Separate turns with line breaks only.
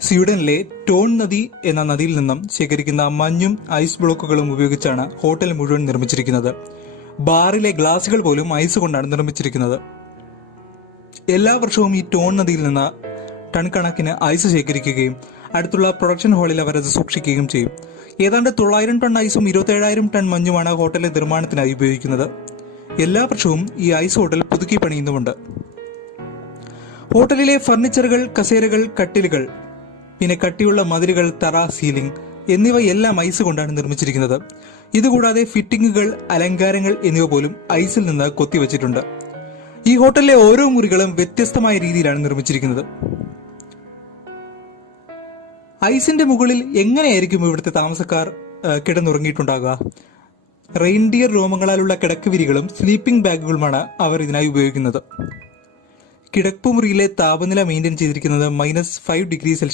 സ്വീഡനിലെ tone നദി എന്ന നദിയിൽ നിന്നും ശേഖരിക്കുന്ന മഞ്ഞും ഐസ് ബ്ലോക്കുകളും ഉപയോഗിച്ചാണ് ഹോട്ടൽ മുഴുവൻ നിർമ്മിച്ചിരിക്കുന്നത്. ബാറിലെ ഗ്ലാസുകൾ പോലും ഐസ് കൊണ്ടാണ് നിർമ്മിച്ചിരിക്കുന്നത്. എല്ലാ വർഷവും ഈ ടോൺ നദിയിൽ നിന്ന് ടൺ കണക്കിന് ഐസ് ശേഖരിക്കുകയും അടുത്തുള്ള പ്രൊഡക്ഷൻ ഹാളിൽ അവർ അത് സൂക്ഷിക്കുകയും ചെയ്യും. ഏതാണ്ട് തൊള്ളായിരം ടൺ ഐസും ഇരുപത്തേഴായിരം ടൺ മഞ്ഞുമാണ് ഹോട്ടലിലെ നിർമ്മാണത്തിനായി ഉപയോഗിക്കുന്നത്. എല്ലാ വർഷവും ഈ ഐസ് ഹോട്ടൽ പുതുക്കി പണിയുന്നുമുണ്ട്. ഹോട്ടലിലെ ഫർണിച്ചറുകൾ കസേരകൾ കട്ടിലുകൾ പിന്നെ കട്ടിയുള്ള മതിലുകൾ തറ സീലിംഗ് എന്നിവയെല്ലാം ഐസ് കൊണ്ടാണ് നിർമ്മിച്ചിരിക്കുന്നത്. ഇതുകൂടാതെ ഫിറ്റിംഗുകൾ അലങ്കാരങ്ങൾ എന്നിവ പോലും ഐസിൽ നിന്ന് കൊത്തിവച്ചിട്ടുണ്ട്. ഈ ഹോട്ടലിലെ ഓരോ മുറികളും വ്യത്യസ്തമായ രീതിയിലാണ് നിർമ്മിച്ചിരിക്കുന്നത്. ഐസിന്റെ മുകളിൽ എങ്ങനെയായിരിക്കും ഇവിടുത്തെ താമസക്കാർ കിടന്നുറങ്ങിയിട്ടുണ്ടാകുക? റെയിൻഡിയർ രോമങ്ങളാലുള്ള കിടക്കുവിരികളും സ്ലീപ്പിംഗ് ബാഗുകളുമാണ് അവർ ഇതിനായി ഉപയോഗിക്കുന്നത്. കിടപ്പുമുറിയിലെ താപനില മെയിന്റെയിൻ ചെയ്തിരിക്കുന്നത് മൈനസ് ഫൈവ് ഡിഗ്രി സെൽഷ്യസ്